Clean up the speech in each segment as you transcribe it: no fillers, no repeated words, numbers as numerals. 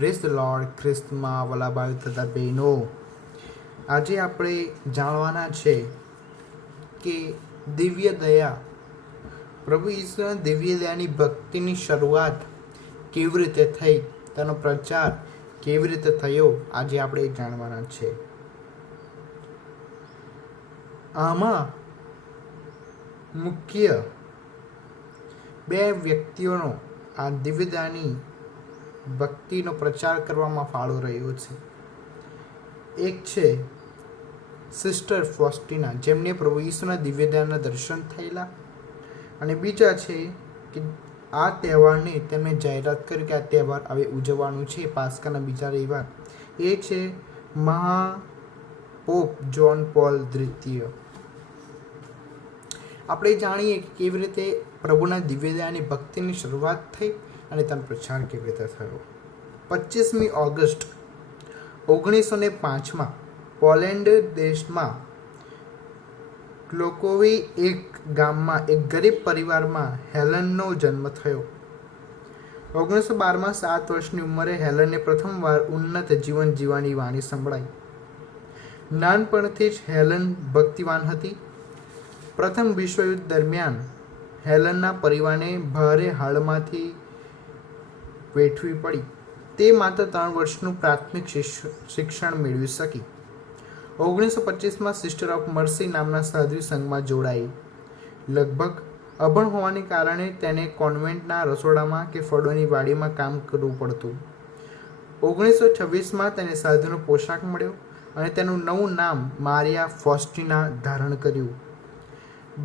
Praise the Lord. ખ્રિસ્તમાં વલા ભાઈ તથા બહેનો, આજે આપણે જાણવાના છે કે દિવ્ય દયા, પ્રભુ ઈશ્વરના દિવ્ય દયાની ભક્તિની શરૂઆત કેવી રીતે થઈ, તેનો પ્રચાર કેવી રીતે થયો, આજે આપણે જાણવાના છે. આમાં મુખ્ય બે વ્યક્તિઓનો આ દિવ્ય દયાની ભક્તિનો પ્રચાર કરવામાં ફાળો રહ્યો છે. એક છે સિસ્ટર ફોસ્ટિના, જેમને પ્રભુ ઈસુના દિવ્ય દયાના દર્શન થયેલા, અને બીજા છે કે આ તહેવારની તેમણે જાહેરાત કરી કે આ તહેવાર હવે ઉજવવાનું છે, પાસ્કાના બીજા રવિવાર. એ છે મહાપોપ જ્હોન પોલ દ્વિતીય. આપણે જાણીએ કે કેવી રીતે પ્રભુના દિવ્ય દયાની ભક્તિની શરૂઆત થઈ અને તેનો પ્રચાર કેવી રીતે થયો. 25મી ઓગસ્ટ 1905માં પોલેન્ડ દેશમાં ક્લોકોવી એક ગામમાં એક ગરીબ પરિવારમાં હેલનનો જન્મ થયો. 1912માં 7 વર્ષની ઉંમરે હેલનને પ્રથમવાર ઉન્નત જીવન જીવવાની વાણી સંભળાઈ. નાનપણથી જ હેલન ભક્તિવાન હતી. પ્રથમ વિશ્વયુદ્ધ દરમિયાન હેલનના પરિવારને ભારે હાડમાંથી વેઠવી પડી. તે માત્ર 3 વર્ષનું પ્રાથમિક શિક્ષણ મેળવી શકી. 1925માં સિસ્ટર ઓફ મર્સી નામના સાધ્વી સંઘમાં જોડાઈ. લગભગ અભણ હોવાને કારણે તેને કોન્વેન્ટના રસોડામાં કે ફળોની વાડીમાં કામ કરવું પડતું. 1926માં તેને સાધુનો પોશાક મળ્યો અને તેનું નવું નામ મારિયા ફોસ્ટિના ધારણ કર્યું.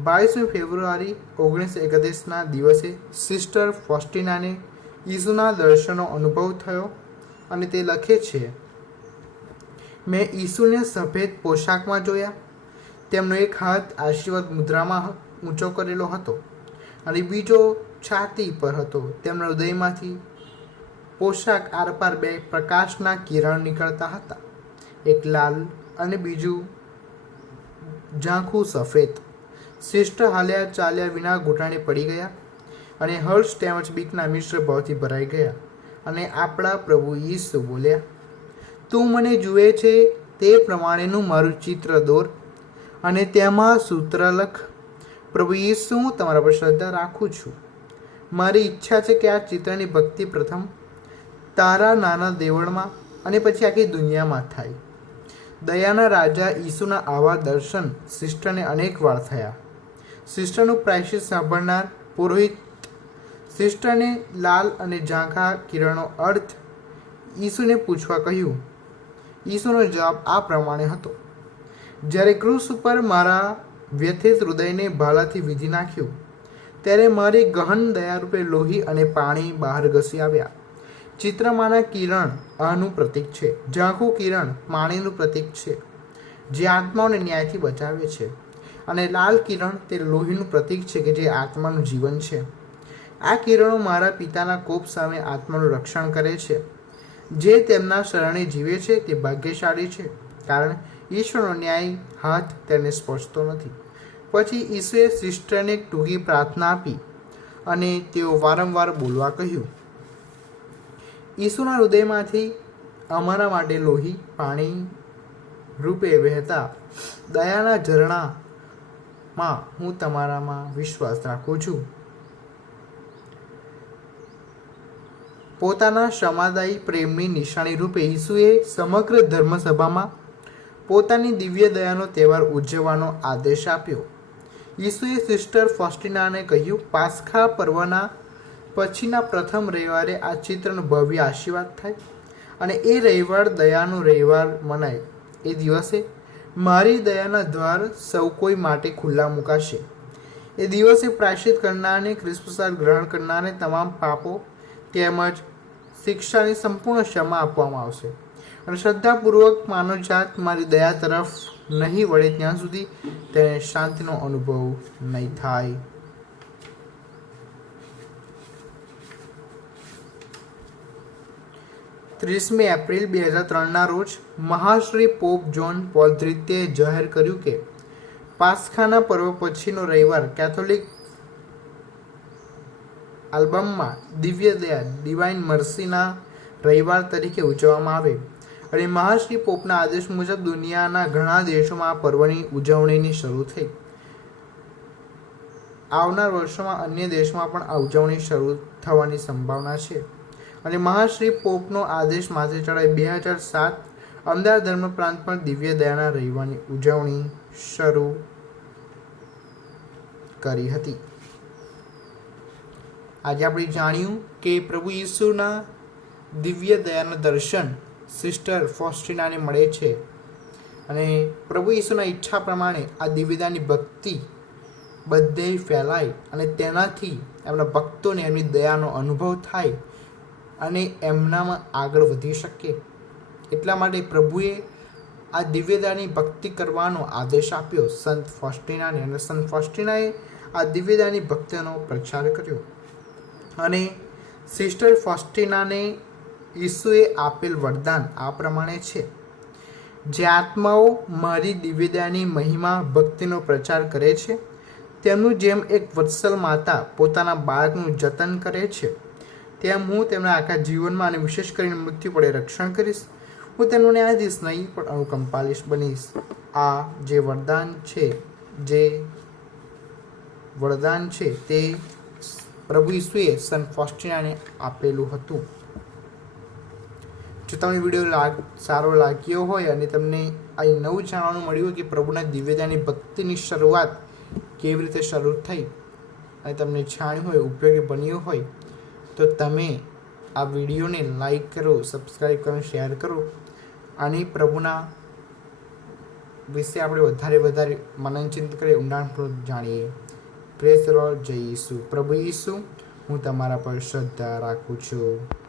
22મી ફેબ્રુઆરી 1931ના દિવસે સિસ્ટર ફોસ્ટિનાને ઈસુના દર્શનનો અનુભવ થયો અને તે લખે છે, મેં ઈસુને સફેદ પોશાકમાં જોયા. તેમનો એક હાથ આશીર્વાદ મુદ્રામાં ઊંચો કરેલો હતો અને બીજો છાતી પર હતો. તેમના હૃદયમાંથી પોશાક આરપાર 2 પ્રકાશના કિરણ નીકળતા હતા, એક લાલ અને બીજું ઝાંખું સફેદ. સિસ્ટર હાલ્યા ચાલ્યા વિના ઘૂંટણે પડી ગયા અને હર્ષ તેમજ બીકના મિશ્ર ભાવથી ભરાઈ ગયા અને આપણા પ્રભુ ઈસુ બોલ્યા, તું મને જુએ છે તે પ્રમાણેનું મારું ચિત્ર દોર અને તેમાં સૂત્ર લખ. પ્રભુ ઈસુ, હું તમારા પર શ્રદ્ધા રાખું છું. મારી ઈચ્છા છે કે આ ચિત્રની ભક્તિ પ્રથમ તારા નાના દેવળમાં અને પછી આખી દુનિયામાં થાય. દયાના રાજા ઈસુના આવા દર્શન સિસ્ટરને અનેક વાર થયા. સિસ્ટરનું પ્રાયશ્ચિત સાંભળનાર પુરોહિત સિસ્ટરને લાલ અને ઝાંખા કિરણનો અર્થ ઈસુને પૂછવા કહ્યું. ઈસુનો જવાબ આ પ્રમાણે હતો, જ્યારે ક્રૂસ ઉપર મારા વ્યથિત હૃદયને ભાલાથી વીંધી નાખ્યું, ત્યારે મારી ગહન દયારૂપે લોહી અને પાણી બહાર ઘસી આવ્યા. ચિત્રમાંના કિરણ આનું પ્રતીક છે, ઝાંખું કિરણ પાણીનું પ્રતીક છે જે આત્માઓને ન્યાયથી બચાવે છે, અને લાલ કિરણ તે લોહીનું પ્રતીક છે કે જે આત્માનું જીવન છે. આ કિરણો મારા પિતાના કોપ સામે આત્માનું રક્ષણ કરે છે. જે તેમના શરણે જીવે છે તે ભાગ્યશાળી છે, કારણ ઈશ્વરનો ન્યાય હાથ તેને સ્પર્શતો નથી. પછી ઈસુએ સિસ્ટરને એક ટૂંકી પ્રાર્થના આપી અને તેઓ વારંવાર બોલવા કહ્યું. ઈસુના હૃદયમાંથી અમારા માટે લોહી પાણી રૂપે વહેતા દયાના ઝરણામાં હું તમારામાં વિશ્વાસ રાખું છું. પોતાના ક્ષમાદાયી પ્રેમની નિશાની રૂપે ઈસુએ સમગ્ર ધર્મસભામાં પોતાની દિવ્ય દયાનો તહેવાર ઉજવવાનો આદેશ આપ્યો. ઈસુએ સિસ્ટર ફોસ્ટિનાને કહ્યું, પાસ્ખા પર્વના પછીના પ્રથમ રવિવારે આ ચિત્રનો ભવ્ય આશીર્વાદ થાય અને એ રવિવાર દયાનો રવિવાર મનાય. એ દિવસે મારી દયાના દ્વાર સૌ કોઈ માટે ખુલ્લા મુકાશે. એ દિવસે પ્રાયશ્ચિત કરનારને, ખ્રિસ્તપ્રસાદ ગ્રહણ કરનારને તમામ પાપો તેમજ શિક્ષાની સંપૂર્ણ ક્ષમા આપવામાં આવશે અને શ્રદ્ધાપૂર્વક માનવજાત મારી દયા તરફ નહીં વળે ત્યાં સુધી તેને શાંતિનો અનુભવ નહીં થાય. ત્રીસમી એપ્રિલ 2003ના રોજ મહાશ્રી પોપ જ્હોન પોલ દ્વિતીયએ જાહેર કર્યું કે પાસ્ખાના પર્વ પછીનો રવિવાર કેથોલિક આલ્બમમાં દિવ્ય દયા ડિવાઇન મર્સીના રવિવાર તરીકે ઉજવવામાં આવે. અને મહાશ્રી પોપના આદેશ મુજબ દુનિયાના ઘણા દેશોમાં આ પર્વની ઉજવણીની શરૂ થઈ. આવનાર વર્ષોમાં અન્ય દેશમાં પણ આ ઉજવણી શરૂ થવાની સંભાવના છે. અને મહાશ્રી પોપનો આદેશ માથે ચડાઈ 2007 અમદાવાદ ધર્મ પ્રાંત પર દિવ્ય દયાના રવિવારની ઉજવણી શરૂ કરી હતી. આજે આપણે જાણ્યું કે પ્રભુ ઈસુના દિવ્ય દયાના દર્શન સિસ્ટર ફોસ્ટિનાને મળે છે અને પ્રભુ ઈસુના ઈચ્છા પ્રમાણે આ દિવ્યદાની ભક્તિ બધે ફેલાય અને તેનાથી એમના ભક્તોને એમની દયાનો અનુભવ થાય અને એમનામાં આગળ વધી શકે. એટલા માટે પ્રભુએ આ દિવ્યદાની ભક્તિ કરવાનો આદેશ આપ્યો સંત ફોસ્ટિનાને, અને સંત ફોસ્ટિનાએ આ દિવ્યદાની ભક્તિનો પ્રચાર કર્યો. અને સિસ્ટર ફોસ્ટિનાને ઈસુએ આપેલ વરદાન આ પ્રમાણે છે: જે આત્માઓ મારી દિવ્યદાની મહિમા ભક્તિનો પ્રચાર કરે છે, તેમનું જેમ એક વત્સલ માતા પોતાના બાળકનું જતન કરે છે, તેમ હું તેમના આખા જીવનમાં અને વિશેષ કરીને મૃત્યુ પડે રક્ષણ કરીશ. હું તેમનો ન્યાયાધીશ નહીં પણ અનુકંપાલીશ બનીશ. આ જે વરદાન છે તે પ્રભુ ઈસુએ સંત ફોસ્ટિનાને આપેલું હતું. જો તમને વિડીયો સારો લાગ્યો હોય અને તમને અહીં નવું જાણવાનું મળ્યું હોય કે પ્રભુના દિવ્યદાની ભક્તિની શરૂઆત કેવી રીતે શરૂ થઈ અને તમને જાણ્યું હોય, ઉપયોગી બન્યું હોય, તો તમે આ વિડીયોને લાઈક કરો, સબસ્ક્રાઈબ કરો, શેર કરો અને પ્રભુના વિશે આપણે વધારે મનનચિંત કરીએ, ઊંડાણપૂર્વક જાણીએ. Praise the lord. જય ઈસુ. પ્રભુ ઈસુ, હું તમારા પર શ્રદ્ધા રાખું છું.